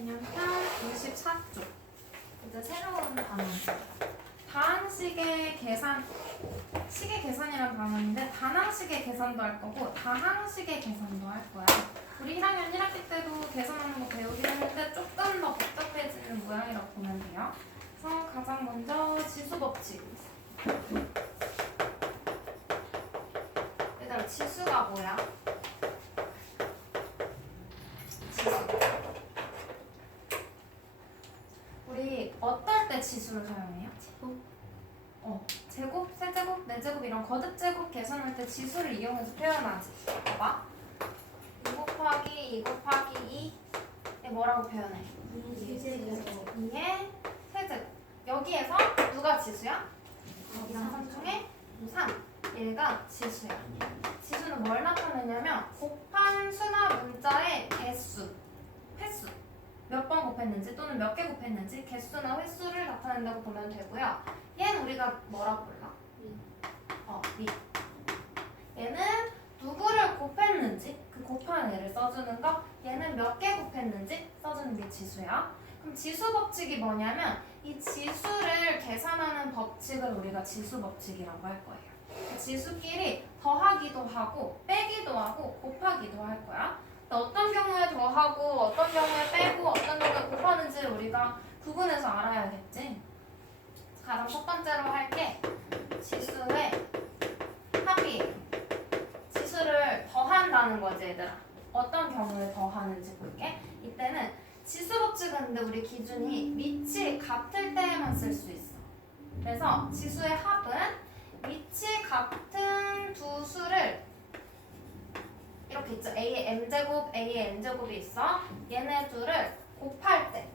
개념편 24쪽. 이제 새로운 단어. 다항식의 계산, 식의 계산이란 단어인데 다항식의 계산도 할 거고 다항식의 계산도 할 거야. 우리 1학년 1학기 때도 계산하는 거 배우긴 했는데 조금 더 복잡해지는 모양이라고 보면 돼요. 그래서 가장 먼저 지수법칙. 얘들아, 지수가 뭐야? 지수. 우리 어떨 때 지수를 사용해요? 제곱, 세제곱, 네제곱 이런 거듭제곱 계산할 때 지수를 이용해서 표현하지. 봐봐. 2 곱하기 2 곱하기 2에 뭐라고 표현해? 2의 세제곱. 여기에서 누가 지수야? 3 중에 3. 얘가 지수야. 지수는 뭘 나타내냐면 곱한 수나 문자의 개수, 횟수. 몇 번 곱했는지 또는 몇 개 곱했는지 개수나 횟수를 나타낸다고 보면 되고요. 얘는 우리가 뭐라고 불러? 미. 얘는 누구를 곱했는지 그 곱한 애를 써주는 거. 얘는 몇 개 곱했는지 써주는 게 지수야. 그럼 지수 법칙이 뭐냐면 이 지수를 계산하는 법칙을 우리가 지수 법칙이라고 할 거예요. 지수끼리 더하기도 하고 빼기도 하고 곱하기도 할 거야. 어떤 경우에 더하고 어떤 경우에 빼고 어떤 경우에 곱하는지를 우리가 구분해서 알아야겠지. 가장 첫 번째로 할게 지수의 합이. 지수를 더한다는 거지 얘들아. 어떤 경우에 더하는지 볼게. 이때는 지수 법칙은 근데 우리 기준이 밑이 같을 때에만 쓸 수 있어. 그래서 지수의 합은 밑이 같은 두 수를 이렇게 있죠. A의 m제곱, A의 n제곱이 있어. 얘네 둘을 곱할 때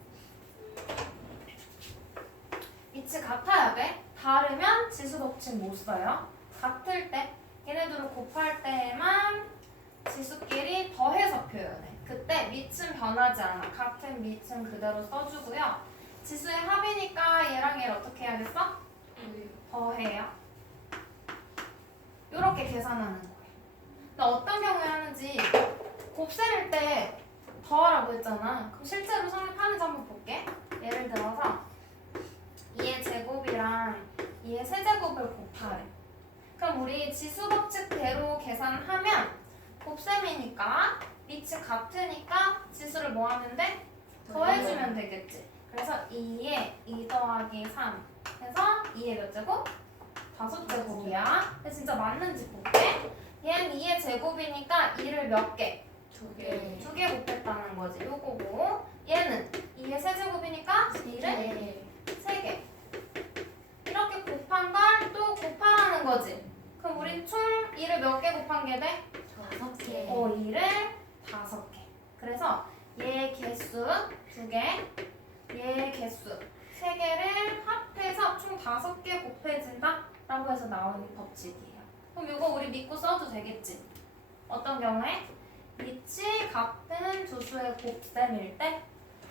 밑이 같아야 돼. 다르면 지수 법칙 못 써요. 같을 때 얘네 둘을 곱할 때에만 지수끼리 더해서 표현해. 그때 밑은 변하지 않아. 같은 밑은 그대로 써주고요. 지수의 합이니까 얘랑 얘를 어떻게 해야겠어? 더해요. 이렇게 계산하는 거예요. 근데 어떤 경우에 하는지 곱셈일 때 더하라고 했잖아. 그럼 실제로 성립하는지 한번 볼게. 예를 들어서 2의 제곱이랑 2의 세제곱을 곱하래. 그럼 우리 지수 법칙대로 계산하면 곱셈이니까 밑이 같으니까 지수를 뭐 하면 돼? 더해주면 되겠지. 그래서 2에 2 더하기 3 해서 2의 몇 제곱? 5제곱이야. 근데 진짜 맞는지 볼게. 얘는 2의 제곱이니까 2를 몇 개? 2개. 2개 곱했다는 거지. 요거고 얘는 2의 세제곱이니까 2를 3개. 이렇게 곱한 걸 또 곱하라는 거지. 그럼 우리 총 2를 몇 개 곱한 게 돼? 5개. 2를 5개. 그래서 얘 개수 2개, 얘 개수 3개를 합해서 총 5개 곱해진다 라고 해서 나오는 법칙이에요. 그럼 이거 우리 믿고 써도 되겠지? 어떤 경우에? 밑이 같은 두 수의 곱셈일 때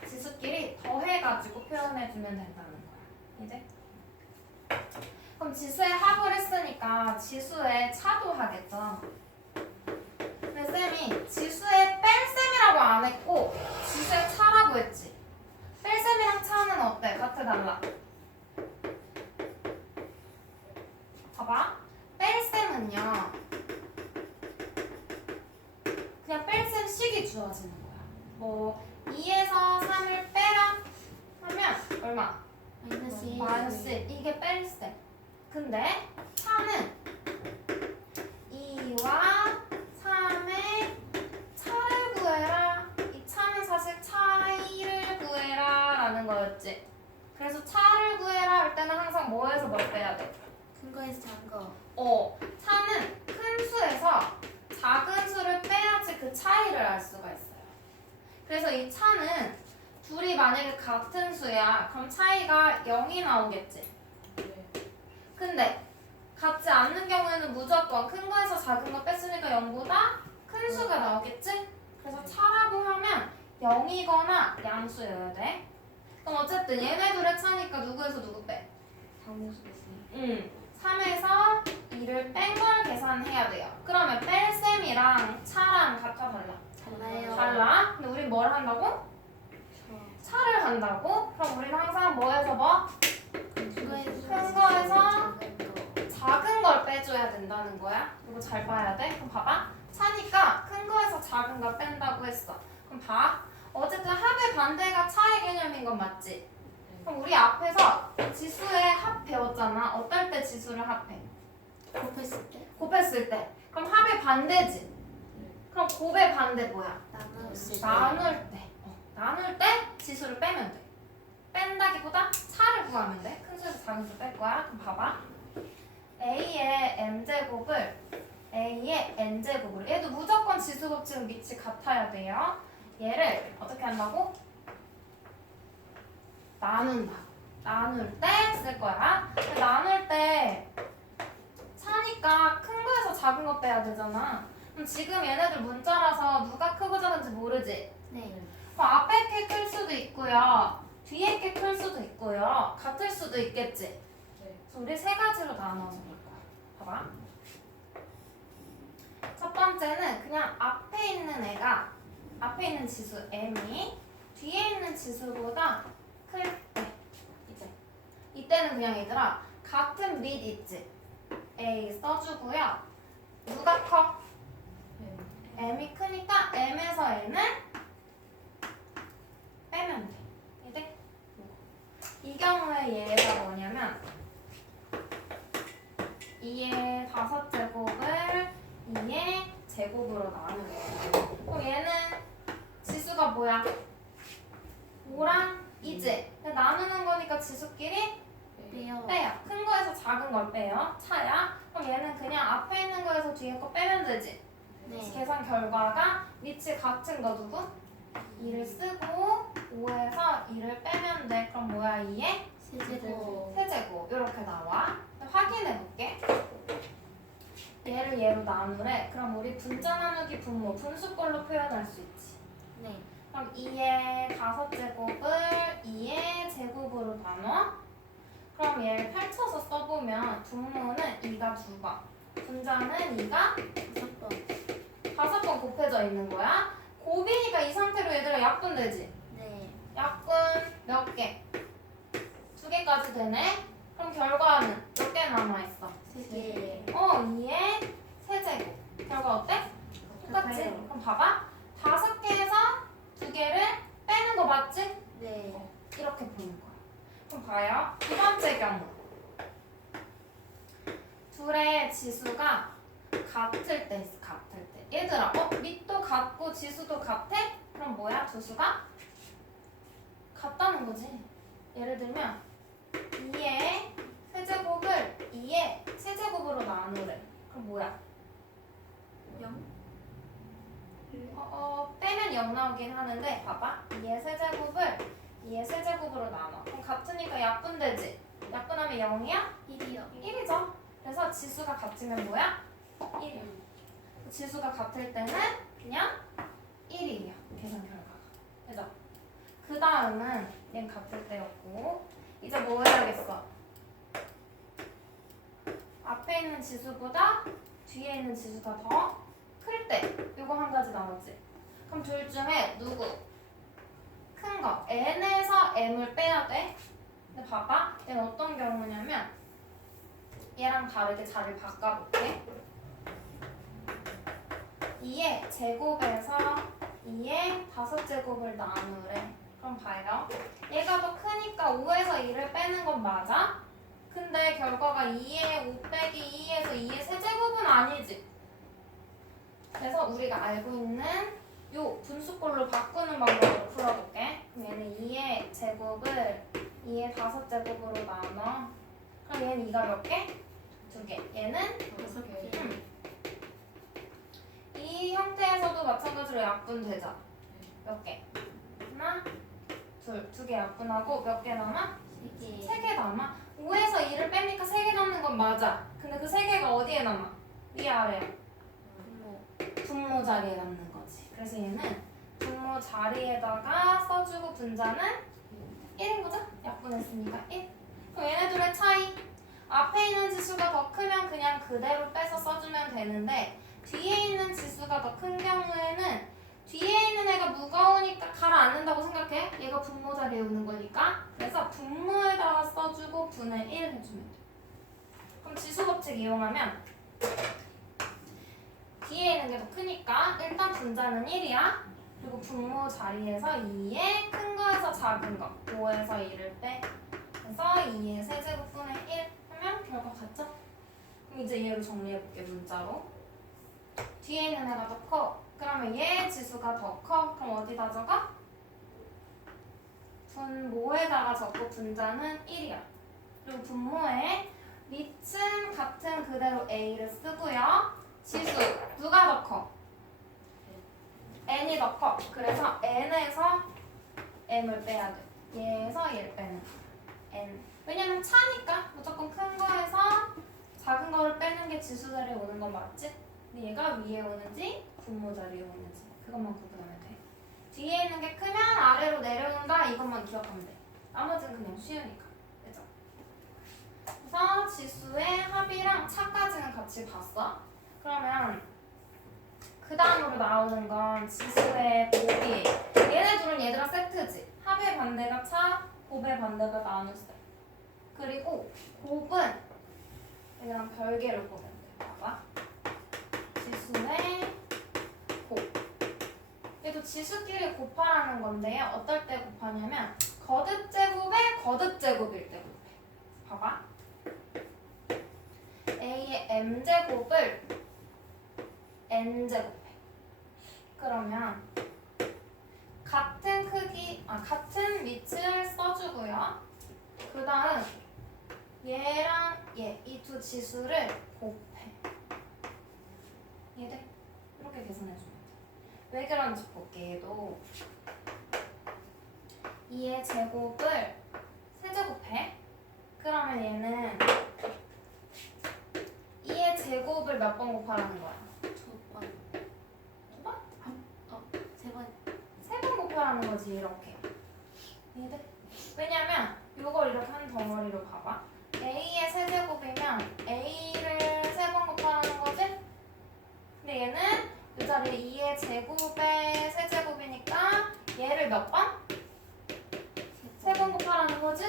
지수끼리 더해가지고 표현해주면 된다는 거야. 이제? 그럼 지수의 합을 했으니까 지수의 차도 하겠죠? 근데 쌤이 지수의 뺄셈이라고 안 했고 지수의 차라고 했지? 뺄셈이랑 차는 어때? 같아 달라? 봐봐. 뺄셈은요 그냥 뺄셈식이 주어지는 거야. 뭐 2에서 3을 빼라 하면 얼마? 마이너스 1. 이게 뺄셈. 근데 차는 2와 3의 차를 구해라. 이 차는 사실 차이를 구해라 라는 거였지. 그래서 차를 구해라 할 때는 항상 뭐에서 뭘 빼야 돼? 큰 거에서 작은 거. 차는 큰 수에서 작은 수를 빼야지 그 차이를 알 수가 있어요. 그래서 이 차는 둘이 만약에 같은 수야. 그럼 차이가 0이 나오겠지. 근데 같지 않는 경우에는 무조건 큰 거에서 작은 거 뺐으니까 0보다 큰 수가 나오겠지? 그래서 차라고 하면 0이거나 양수여야 돼. 그럼 어쨌든 얘네 둘의 차니까 누구에서 누구 빼? 3에서 2를 뺀 걸 계산해야 돼요. 그러면 뺄셈이랑 차랑 같아 달라? 달라요. 달라? 근데 우린 뭘 한다고? 한다고? 그럼 우리는 항상 뭐에서 뭐? 큰 거에서 큰 거에서 작은 거. 작은 걸 빼줘야 된다는 거야. 이거 잘 봐야 돼. 그럼 봐봐. 차니까 큰 거에서 작은 걸 뺀다고 했어. 그럼 봐. 어쨌든 합의 반대가 차의 개념인 건 맞지? 그럼 우리 앞에서 지수의 합 배웠잖아. 어떨 때 지수를 합해? 곱했을 때 곱했을 때. 그럼 합의 반대지. 그럼 곱의 반대 뭐야? 나눴을 때 나눌 때. 나눌 때 지수를 빼면 돼. 뺀다기보다 차를 구하면 돼. 큰 수에서 작은 수 뺄 거야. 그럼 봐봐. A의 m제곱을 A의 n제곱으로. 얘도 무조건 지수 법칙은 밑이 같아야 돼요. 얘를 어떻게 한다고? 나눈다. 나눌 때 쓸 거야. 근데 나눌 때 차니까 큰 거에서 작은 거 빼야 되잖아. 그럼 지금 얘네들 문자라서 누가 크고 작은지 모르지? 네. 그럼 앞에 게 클 수도 있고요. 뒤에 게 클 수도 있고요. 같을 수도 있겠지? 그래서 우리 세 가지로 나눠서 볼 거야. 봐봐. 첫 번째는 그냥 앞에 있는 애가 앞에 있는 지수 m이 뒤에 있는 지수보다 클 때. 이제 이때는 그냥 얘들아 같은 밑 있지? A 써주고요. 누가 커? m이 크니까 m에서 n을 빼면 돼. 이제 이 경우에 얘가 뭐냐면 2의 5제곱을 2의 제곱으로 나누는 거야. 그럼 얘는 지수가 뭐야? 5랑 2지? 근데 나누는 거니까 지수끼리 빼요. 빼요. 큰 거에서 작은 걸 빼요. 차야. 그럼 얘는 그냥 앞에 있는 거에서 뒤에 거 빼면 되지. 네. 계산 결과가 위치 같은 거 누구? 2를 쓰고 5에서 2를 빼면 돼. 그럼 뭐야 2의? 세제곱. 세제곱. 이렇게 나와. 확인해 볼게. 얘를 얘로 나누래. 그럼 우리 분자 나누기 분모 분수꼴로 표현할 수 있지. 네. 그럼 2의 5제곱을 2의 제곱으로 나눠. 그럼 얘를 펼쳐서 써보면 분모는 2가 2번, 분자는 2가 5번. 5번 곱해져 있는 거야. 곱이니까 이 상태로 얘들아 약분되지. 네. 약분 몇 개? 2개까지 되네. 그럼 결과는 몇 개 남아있어? 3개. 2의 세제곱. 결과 어때? 똑같지? 똑같아요. 그럼 봐봐. 5개에서 2개를 빼는 거 맞지? 네. 이렇게 보는 거야. 그럼 봐요. 두 번째 경우. 둘의 지수가 같을 때 있어. 같을 때. 얘들아, 밑도 같고 지수도 같아? 그럼 뭐야? 두 수가 같다는 거지. 예를 들면 2의 세제곱을 2의 세제곱으로 나누래. 그럼 뭐야? 0. 빼면 0 나오긴 하는데 봐봐. 2의 세제곱을 2의 세제곱으로 나눠. 그럼 같으니까 약분되지. 약분하면 0이야? 1이요. 1이죠. 그래서 지수가 같으면 뭐야? 1이야. 지수가 같을 때는 그냥 1이에요. 계산 결과가. 그죠? 그 다음은 얘는 같을 때였고 이제 뭐 해야겠어? 앞에 있는 지수보다 뒤에 있는 지수가 더 클 때. 요거 한 가지 남았지. 그럼 둘 중에 누구? 큰 거. n에서 m을 빼야 돼. 근데 봐봐. 얘는 어떤 경우냐면 얘랑 다르게 자리를 바꿔볼게. 2의 제곱에서 2의 5제곱을 나누래. 그럼 봐요. 얘가 더 크니까 5에서 2를 빼는 건 맞아? 근데 결과가 2의 5 빼기 2에서 2의 세제곱은 아니지. 그래서 우리가 알고 있는 요 분수꼴로 바꾸는 방법으로 풀어볼게. 그럼 얘는 2의 제곱을 2의 5제곱으로 나눠. 그럼 얘는 2가 몇 개? 2개. 얘는 6개. 이 형태에서도 마찬가지로 약분되죠. 몇 개? 하나, 둘. 2개 약분하고 몇 개 남아? 3개. 3개 남아. 5에서 2를 빼니까 3개 남는 건 맞아. 근데 그 3개가 어디에 남아? 위아래. 분모. 분모 자리에 남는 거지. 그래서 얘는 분모 자리에다가 써주고 분자는 1인 거죠? 약분했으니까 1. 그럼 얘네들의 차이. 앞에 있는 지수가 더 크면 그냥 그대로 빼서 써주면 되는데 뒤에 있는 지수가 더 큰 경우에는 뒤에 있는 애가 무거우니까 가라앉는 않는다고 생각해. 얘가 분모 자리에 오는 거니까. 그래서 분모에다가 써주고 분의 1 해주면 돼. 그럼 지수 법칙 이용하면 뒤에 있는 게 더 크니까 일단 분자는 1이야. 그리고 분모 자리에서 2에 큰 거에서 작은 거 5에서 1을 빼. 그래서 2의 세제곱분의 1 하면 결과 같죠? 그럼 이제 얘로 정리해볼게 문자로. 뒤에 있는 애가 더 커. 그러면 얘 지수가 더 커. 그럼 어디다 적어? 분모에다가 적고 분자는 1이야. 그리고 분모에 밑은 같은 그대로 A를 쓰고요. 지수 누가 더 커? n이 더 커. 그래서 n에서 m을 빼야 돼. 얘에서 얘를 빼는 거야. n. 왜냐면 차니까 무조건 큰 거에서 작은 거를 빼는 게 지수 자리에 오는 건 맞지? 근데 얘가 위에 오는지 분모 자리에 오는지 그것만 구분하면 돼. 뒤에 있는 게 크면 아래로 내려온다 이것만 기억하면 돼. 나머지는 그냥 쉬우니까. 그죠? 그래서 지수의 합이랑 차까지는 같이 봤어. 그러면 그 다음으로 나오는 건 지수의 곱이. 얘네 둘은 얘들아 세트지. 합의 반대가 차, 곱의 반대가 나눗셈. 그리고 곱은 그냥 별개로 보면 돼. 봐봐. 지수의 곱. 얘도 지수끼리 곱하라는 건데요. 어떨 때 곱하냐면 거듭제곱의 거듭제곱일 때 곱해. 봐봐. A의 m제곱을 n제곱해. 그러면 같은 밑을 써주고요. 그 다음 얘랑 얘 이 두 지수를 곱해. 이해돼? 이렇게 계산해주면 돼. 왜 그런지 볼게. 얘도 2의 제곱을 세제곱해. 그러면 얘는 2의 제곱을 몇 번 곱하라는 거야? 두 번. 두 번? 세 번. 세 번 곱하라는 거지. 이렇게. 이해돼? 왜냐면 이걸 이렇게 한 덩어리로 봐봐. A의 세제곱이면 A를 세 번 곱하라는 거지? 근데 얘는 이 자리에 2의 제곱의 세제곱이니까 얘를 몇 번? 세 번 곱하라는 거지?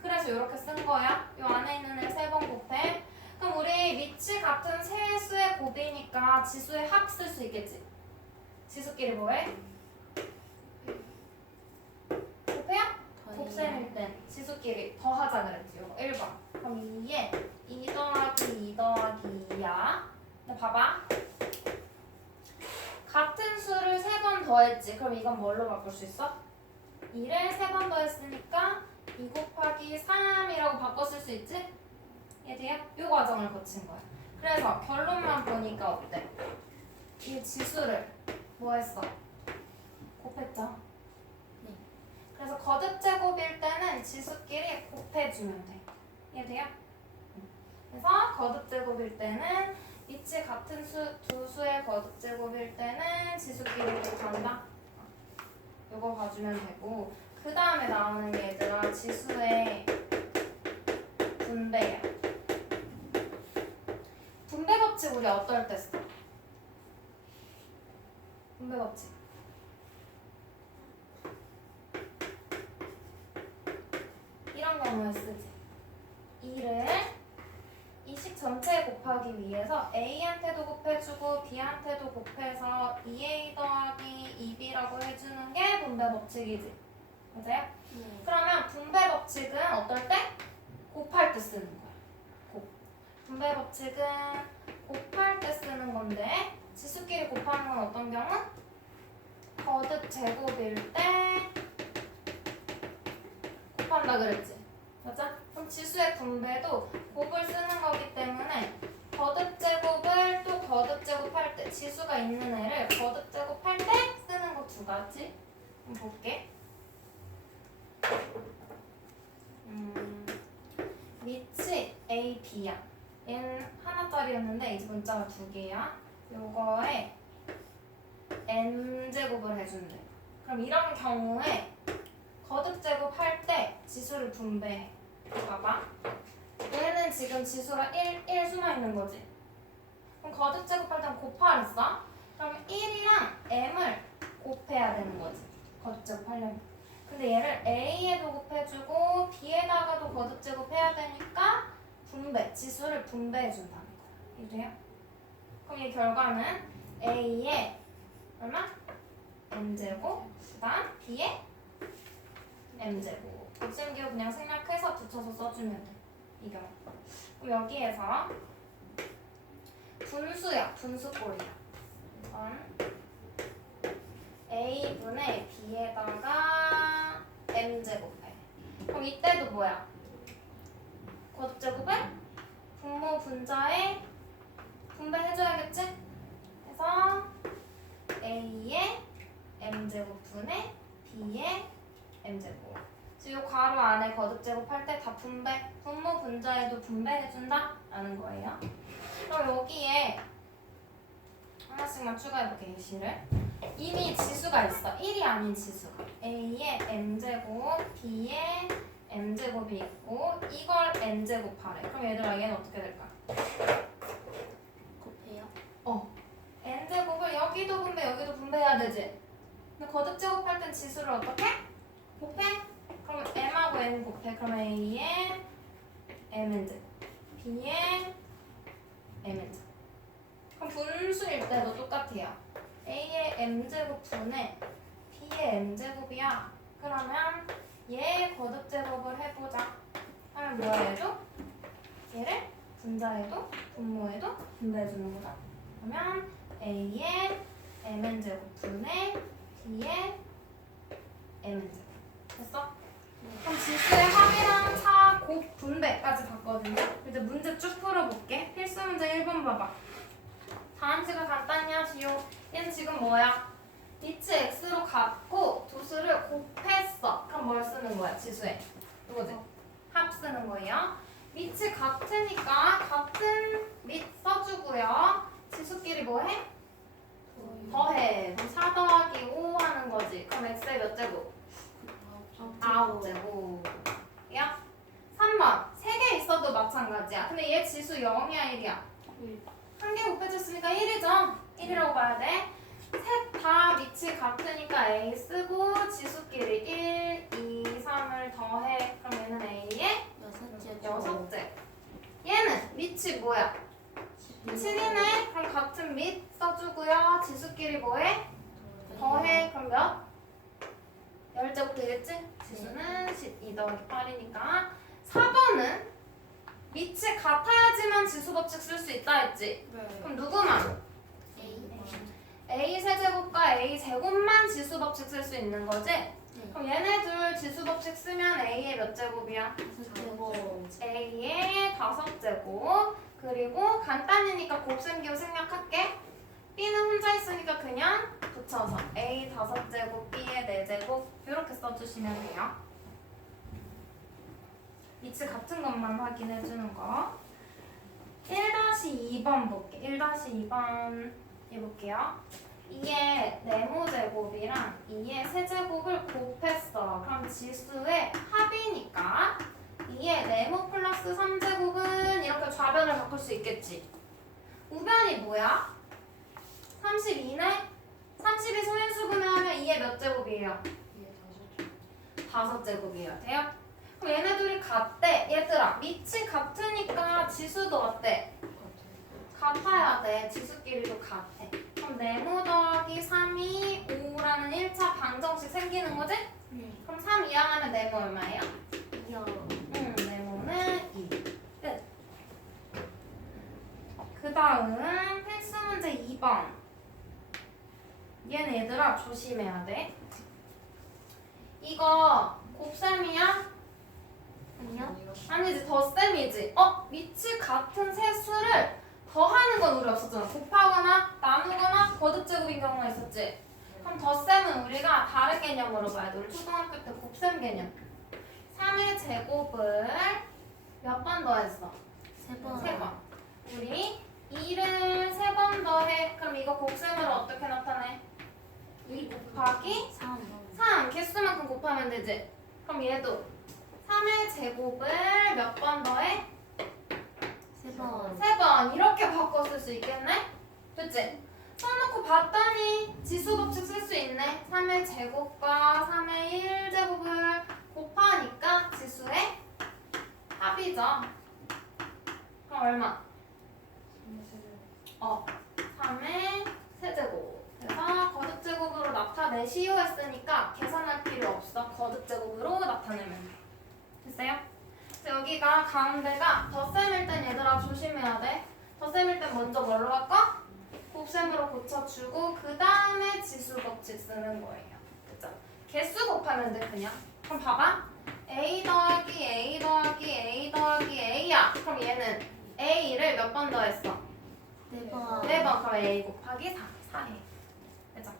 그래서 이렇게 쓴 거야. 이 안에 있는 애 세 번 곱해. 그럼 우리 밑이 같은 세 수의 곱이니까 지수의 합 쓸 수 있겠지? 지수끼리 뭐해? 곱해요? 곱셈일 땐 지수끼리 더하자 그랬지. 이거 1번. 그럼 2에 2 더하기 2 더하기 2야. 근데 봐봐. 같은 수를 3번 더했지. 그럼 이건 뭘로 바꿀 수 있어? 2를 3번 더했으니까 2 곱하기 3이라고 바꿔 쓸 수 있지? 얘들아? 이 과정을 거친 거야. 그래서 결론만 보니까 어때? 이 지수를 뭐 했어? 곱했죠? 네. 그래서 거듭제곱일 때는 지수끼리 곱해주면 돼. 이해돼요? 그래서 거듭제곱일 때는 밑이 같은 두 수의 거듭제곱일 때는 지수끼리 곱한다. 이거 봐주면 되고 그 다음에 나오는 게 얘들아 지수의 분배야. 분배 법칙 우리 어떨 때 써? 분배 법칙. 이런 경우에 쓰지. 2를 이 식 전체에 곱하기 위해서 A한테도 곱해주고 B한테도 곱해서 2A 더하기 2B라고 해주는 게 분배 법칙이지. 맞아요? 네. 그러면 분배 법칙은 어떨 때? 곱할 때 쓰는 거야. 곱. 분배 법칙은 곱할 때 쓰는 건데 지수끼리 곱하는 건 어떤 경우? 거듭 제곱일 때 곱한다 그랬지. 맞아? 그럼 지수의 분배도 곱을 쓰는 거기 때문에 거듭 제곱을 또 거듭 제곱할 때 지수가 있는 애를 거듭 제곱할 때 쓰는 거 두 가지. 한번 볼게. 밑이 A, B야. 얘는 하나짜리였는데 이제 문자가 두 개야. 요거에 n제곱을 해준대. 그럼 이런 경우에 거듭제곱 할 때 지수를 분배해. 봐봐. 얘는 지금 지수가 1 숨어 있는 거지. 그럼 거듭제곱 할 때는 곱하랬어. 그럼 1이랑 m을 곱해야 되는 거지. 거듭제곱 하려면. 근데 얘를 A에도 곱해주고 B에다가도 거듭제곱 해야 되니까 지수를 분배해준다는 거야. 이래요? 그럼 이 결과는 A에 얼마? M제곱 그 다음 B에 M제곱. 곱셈기호 그냥 생략해서 붙여서 써주면 돼. 이 경우. 그럼 여기에서 분수야. 분수꼴이야. 이건 A분의 B에다가 M제곱해. 그럼 이때도 뭐야? 거듭제곱을 분모 분자에 분배해줘야겠지? 그래서 A의 M제곱분의 B의 M제곱. 지금 괄호 안에 거듭제곱 할 때 다 분모 분자에도 분배해준다? 라는 거예요. 그럼 여기에 하나씩만 추가해볼게, 예시를. 이미 지수가 있어. 1이 아닌 지수가. A의 M제곱, B의 M제곱이 있고 이걸 N제곱하래. 그럼 얘들아 얘는 어떻게 될까? 곱해요. N제곱을 여기도 분배해야 되지. 근데 거듭제곱할 땐 지수를 어떻게? 곱해? 그럼 M하고 N 곱해. 그럼 A의 MN제곱, B의 MN제곱. 그럼 분수일 때도 똑같아요. A의 M제곱분의 B의 M제곱이야. 그러면 얘 거듭제곱을 해보자. 하면 뭐 해줘? 얘를 분자에도 분모에도 분배해주는 거다. 그러면 A의 Mn제곱분의 B의 Mn제곱. 됐어? 그럼 지수의 합이랑 차, 곱, 분배까지 봤거든요. 이제 문제 쭉 풀어볼게. 필수 문제 1번 봐봐. 다함식을 간단히 하시오. 얘는 지금 뭐야? 리치 x로 갖고 도수를 곱했어. 그럼 뭘 쓰는 거야? 지수에. 이거지? 합 쓰는 거예요. 밑이 같으니까 같은 밑 써주고요. 지수끼리 뭐 해? 더해. 그럼 4 더하기 5 하는 거지. 그럼 x의 몇 제곱? 9제곱. 야? 3번. 3개 있어도 마찬가지야. 근데 얘 지수 0이야 1이야? 1. 1개 곱해줬으니까 1이죠? 1이라고 봐야 돼. 셋 다 밑이 같으니까 A 쓰고 지수끼리 1, 2, 3을 더해. 그럼 얘는 A의 6제. 얘는 밑이 뭐야? 7이네. 그럼 같은 밑 써주고요. 지수끼리 뭐해? 더해. 그럼 몇? 10제곱 되겠지? 지수는 12 더하기 8이니까 4번은 밑이 같아야지만 지수 법칙 쓸 수 있다 했지? 그럼 누구만? A 세제곱과 A 제곱만 지수 법칙 쓸 수 있는 거지? 그럼 얘네들 지수 법칙 쓰면 A의 몇 제곱이야? A의 5제곱. 그리고 간단히니까 곱셈기호 생략할게. B는 혼자 있으니까 그냥 붙여서 A 5제곱, B의 4제곱 이렇게 써주시면 돼요. 위치 같은 것만 확인해주는 거. 1-2번 볼게. 1-2번 해볼게요. 2의 네모제곱이랑 2의 세제곱을 곱했어. 그럼 지수의 합이니까 2의 네모 플러스 3제곱은 이렇게 좌변을 바꿀 수 있겠지. 우변이 뭐야? 32네? 32 소인수분해 하면 2의 몇 제곱이에요? 5제곱이에요. 돼요? 그럼 얘네들이 같대. 얘들아 밑이 같으니까 지수도 어때? 같아야 돼. 지수끼리도 같아. 그럼 네모 더하기 3이 5라는 1차 방정식 생기는 거지? 그럼 3 이항하면 네모 얼마예요? 2요. 네모는 2. 끝. 그 다음 필수 문제 2번. 얘는 얘들아 조심해야 돼. 이거 곱셈이야? 아니요. 아니지 덧셈이지. 밑이 같은 세 수를 더하는 건 우리 없었잖아. 곱하거나 나누거나 거듭제곱인 경우가 있었지. 그럼 덧셈은 우리가 다른 개념으로 봐야 돼. 우리 초등학교 때 곱셈 개념. 3의 제곱을 몇 번 더했어? 3번. 3번. 우리 2를 3번 더해. 그럼 이거 곱셈으로 어떻게 나타내? 2 곱하기 3. 개수만큼 곱하면 되지. 그럼 얘도 3의 제곱을 몇 번 더해? 3번. 3번. 이렇게 바꿔 쓸 수 있겠네? 그치? 써놓고 봤더니 지수 법칙 쓸 수 있네. 3의 제곱과 3의 1제곱을 곱하니까 지수의 합이죠. 그럼 얼마? 3의 세제곱. 그래서 거듭제곱으로 나타내시오 했으니까 계산할 필요 없어. 거듭제곱으로 나타내면 돼. 됐어요? 그래서 여기가 가운데가 덧셈일 땐 얘들아 조심해야 돼. 덧셈일 땐 먼저 뭘로 할까? 곱셈으로 고쳐주고 그 다음에 지수 법칙 쓰는 거예요. 그죠? 개수 곱하면 돼 그냥. 그럼 봐봐. A 더하기 A 더하기 A 더하기 A야. 그럼 얘는 A를 몇 번 더했어? 4번. 4번. 그럼 A 곱하기 4. 4해. 그죠?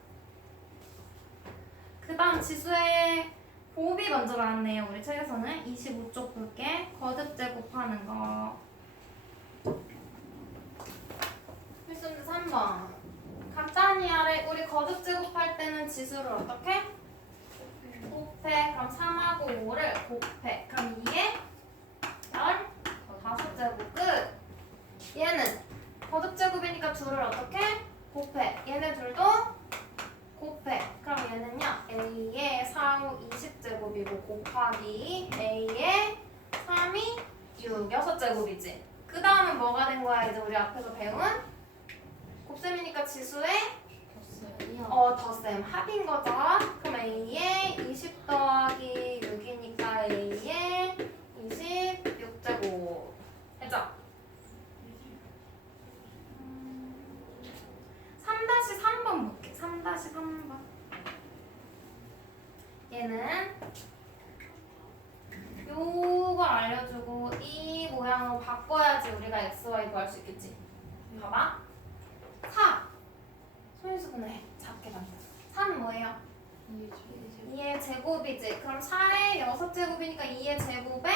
그 다음 지수의 곱이 먼저 나왔네요. 우리 책에서는 25쪽 볼게. 거듭제 곱하는 거. 필수문제 3번. 간단히 하래. 우리 거듭제 곱할 때는 지수를 어떻게? 곱해. 그럼 3하고 5를 곱해. 그럼 2에 15제곱 끝. 얘는 거듭제곱이니까 둘을 어떻게? 곱해. 얘네 둘도 곱해. 그럼 얘는요. A의 4, 5, 20제곱이고 곱하기 A의 3이 6, 6제곱이지. 그 다음은 뭐가 된 거야? 이제 우리 앞에서 배운 곱셈이니까 지수의 덧셈 합인 거죠. 그럼 A의 20 더하기 6이니까 A의 26제곱. 했죠? 3-3번 볼게. 3-3번. 얘는 요걸 알려주고 이 모양으로 바꿔야지 우리가 XY 구할 수 있겠지. 봐봐. 4. 손수 분해. 작게 만들어. 3 뭐예요? 2의 제곱이지. 그럼 4의 6제곱이니까 2의 제곱에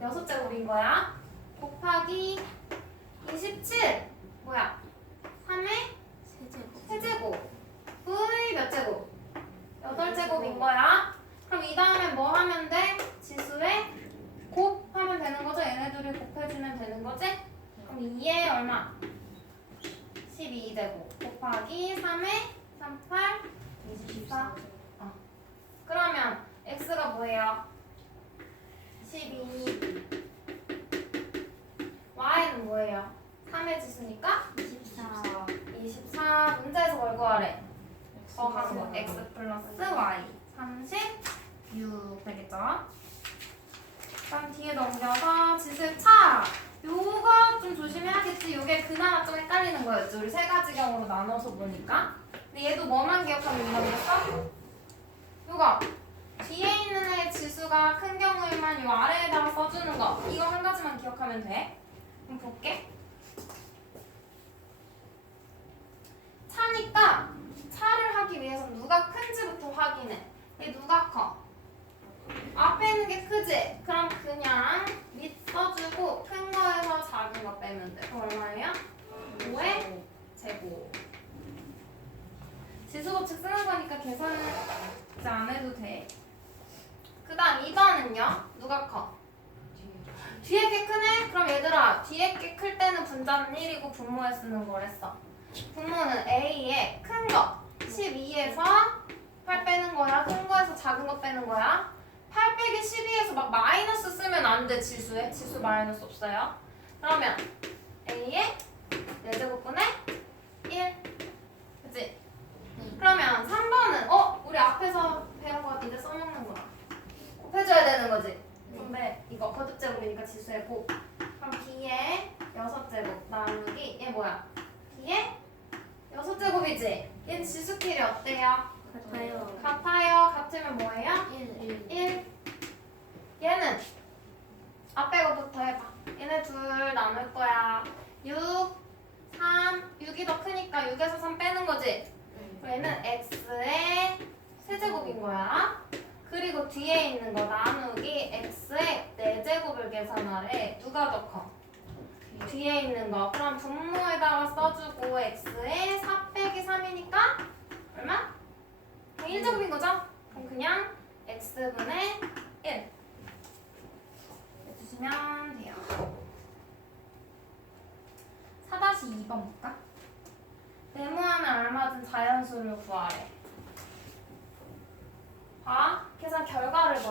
6제곱인 거야. 곱하기 27. 뭐야? 3의 세제곱. V의 몇 제곱? 8제곱인 거야. 그럼 이 다음에 뭐 하면 돼? 지수에 곱하면 되는 거죠? 얘네들이 곱해주면 되는 거지? 그럼 2에 얼마? 12제곱 곱하기 3에 38, 24. 그러면 x가 뭐예요? 12. y는 뭐예요? 3의 지수니까 24. 문제에서 뭘 구하래? 더한 거 x 플러스 y 36 되겠죠? 그럼 뒤에 넘겨서 지수의 차. 요거 좀 조심해야겠지. 요게 그나마 좀 헷갈리는 거였죠. 우리 세 가지 경우로 나눠서 보니까. 근데 얘도 뭐만 기억하면 된다고? 요거 뒤에 있는 애의 지수가 큰 경우에만 요 아래에다가 써주는 거. 이거 한 가지만 기억하면 돼. 그럼 볼게. 차니까 차를 하기 위해서 누가 큰지부터 확인해. 얘 누가 커? 앞에 있는 게 크지? 그럼 그냥 밑 써주고 큰 거에서 작은 거 빼면 돼. 그럼 얼마예요? 5의 제곱. 지수법칙 쓰는 거니까 계산은 이제 안 해도 돼. 그 다음 2번은요? 누가 커? 뒤에 게 크네? 그럼 얘들아 뒤에 게 클 때는 분자는 1이고 분모에 쓰는 거랬어. 분모는 A의 큰 거 12에서 8 빼는 거야. 큰 거에서 작은 거 빼는 거야. 8 빼기 12에서 막 마이너스 쓰면 안 돼. 지수에. 지수 마이너스 없어요. 그러면 A의 4제곱분의 1. 그치? 그러면 3번은 우리 앞에서 배운 거 이제 써먹는 거야. 곱해줘야 되는 거지. 근데 이거 거듭제곱이니까 지수에 곱. 그럼 B의 6제곱 나누기 얘 뭐야? B의 6제곱이지? 얘는 지수끼리 어때요? 같아요. 같으면 뭐예요? 1. 얘는 앞에 거부터 해봐. 얘네 둘 나눌 거야. 6, 3, 6이 더 크니까 6에서 3 빼는 거지? 얘는 x의 세제곱인 거야. 그리고 뒤에 있는 거 나누기 x의 4제곱을 계산하래. 누가 더 커? 뒤에 있는 거. 그럼 분모에다가 써주고 x의 4 빼기 3이니까 얼마? 1제곱인 거죠? 그럼 그냥 x분의 1 해주시면 돼요. 4-2번 볼까? 네모하면 알맞은 자연수를 구하래.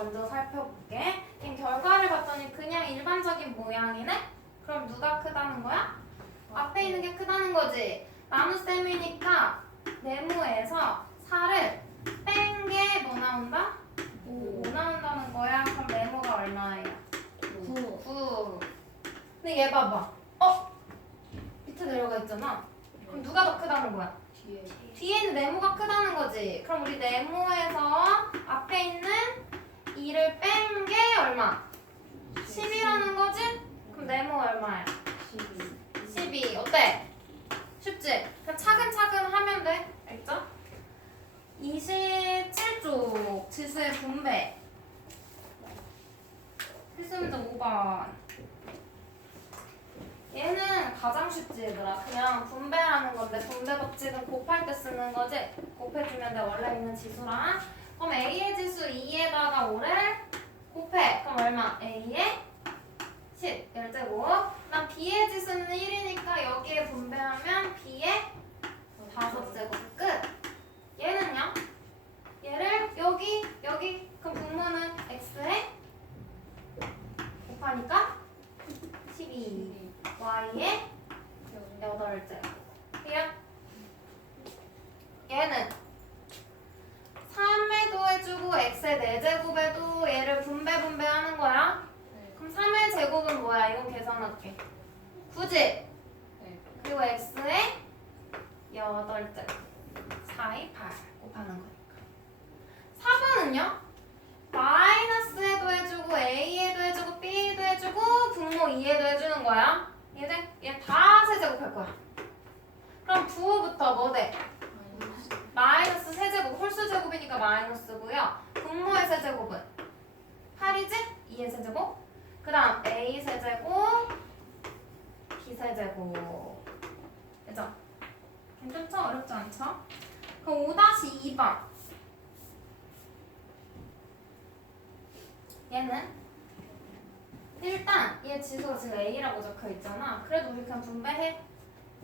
먼저 살펴볼게. 지금 결과를 봤더니 그냥 일반적인 모양이네? 그럼 누가 크다는 거야? 앞에 있는 게 크다는 거지. 나눗셈이니까 네모에서 4를 뺀 게 뭐 나온다? 5 나온다는 거야. 그럼 네모가 얼마예요? 9. 9. 근데 얘 봐봐. 밑에 내려가 있잖아. 그럼 누가 더 크다는 거야? 뒤에 뒤에 있는 네모가 크다는 거지. 그럼 우리 네모에서 앞에 있는 2를 뺀 게 얼마? 10이라는 거지? 그럼 네모 얼마야? 12. 어때? 쉽지? 그냥 차근차근 하면 돼. 알죠? 27쪽 지수의 분배. 필수 문제 5번. 얘는 가장 쉽지 얘들아. 그냥 분배하는 건데 분배 법칙은 곱할 때 쓰는 거지. 곱해주면 돼 원래 있는 지수랑. 그럼 A의 지수 2에다가 5를 곱해. 그럼 얼마? A의 10 10제곱. 그다음 B의 지수는 1이니까 여기에 분배하면 B의 5제곱 끝. 얘는요? 얘를 여기 그럼 분모는 X에 곱하니까 12 Y에 8제곱. 이해요? 얘는 3에도 해주고 X의 4제곱에도 얘를 분배하는 거야. 그럼 3의 제곱은 뭐야? 이건 계산할게. 9지? 그리고 X의 8제곱. 4의 8 곱하는 거니까. 4번은요? 마이너스에도 해주고 A에도 해주고 B에도 해주고 분모 2에도 해주는 거야. 얘 다 세제곱할 거야. 그럼 부호부터 뭐 돼? 마이너스 세제곱, 홀수 제곱이니까 마이너스고요. 분모의 세제곱은 8이지? 2의 세제곱. 그 다음 A 세제곱, B 세제곱. 그죠? 괜찮죠? 어렵지 않죠? 그럼 5-2번. 얘는 일단 얘 지수가 지금 A라고 적혀 있잖아. 그래도 우리 그냥 분배해.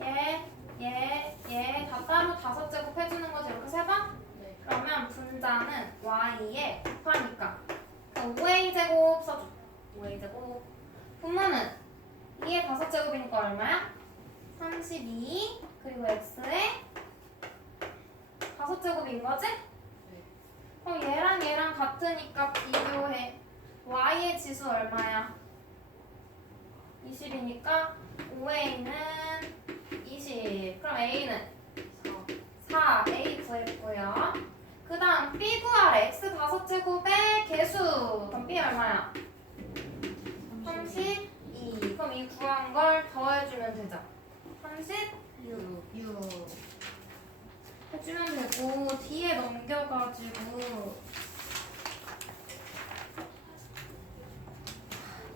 얘 다 따로 5제곱 해주는 거지. 이렇게 세 번? 네. 그러면 분자는 Y에 곱하니까 5A 제곱 써줘. 5A 제곱. 분모는 2의 5제곱이니까 얼마야? 32 그리고 X의 5제곱인 거지? 그럼 얘랑 같으니까 비교해. Y의 지수 얼마야? 20이니까 5A는 20. 그럼 A는 4. A 구했고요. 그 다음 B 구하래. X 5제곱의 개수. 그럼 B 얼마야? 32. 그럼 이 구한 걸 더해주면 되죠. 36. 해주면 되고 뒤에 넘겨가지고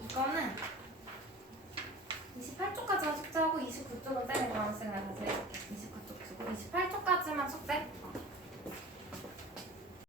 이거는 28쪽까지만 숙제하고 29쪽은 쌤이 다음 시간에 다시 해줄게. 29쪽 주고 28쪽까지만 숙제.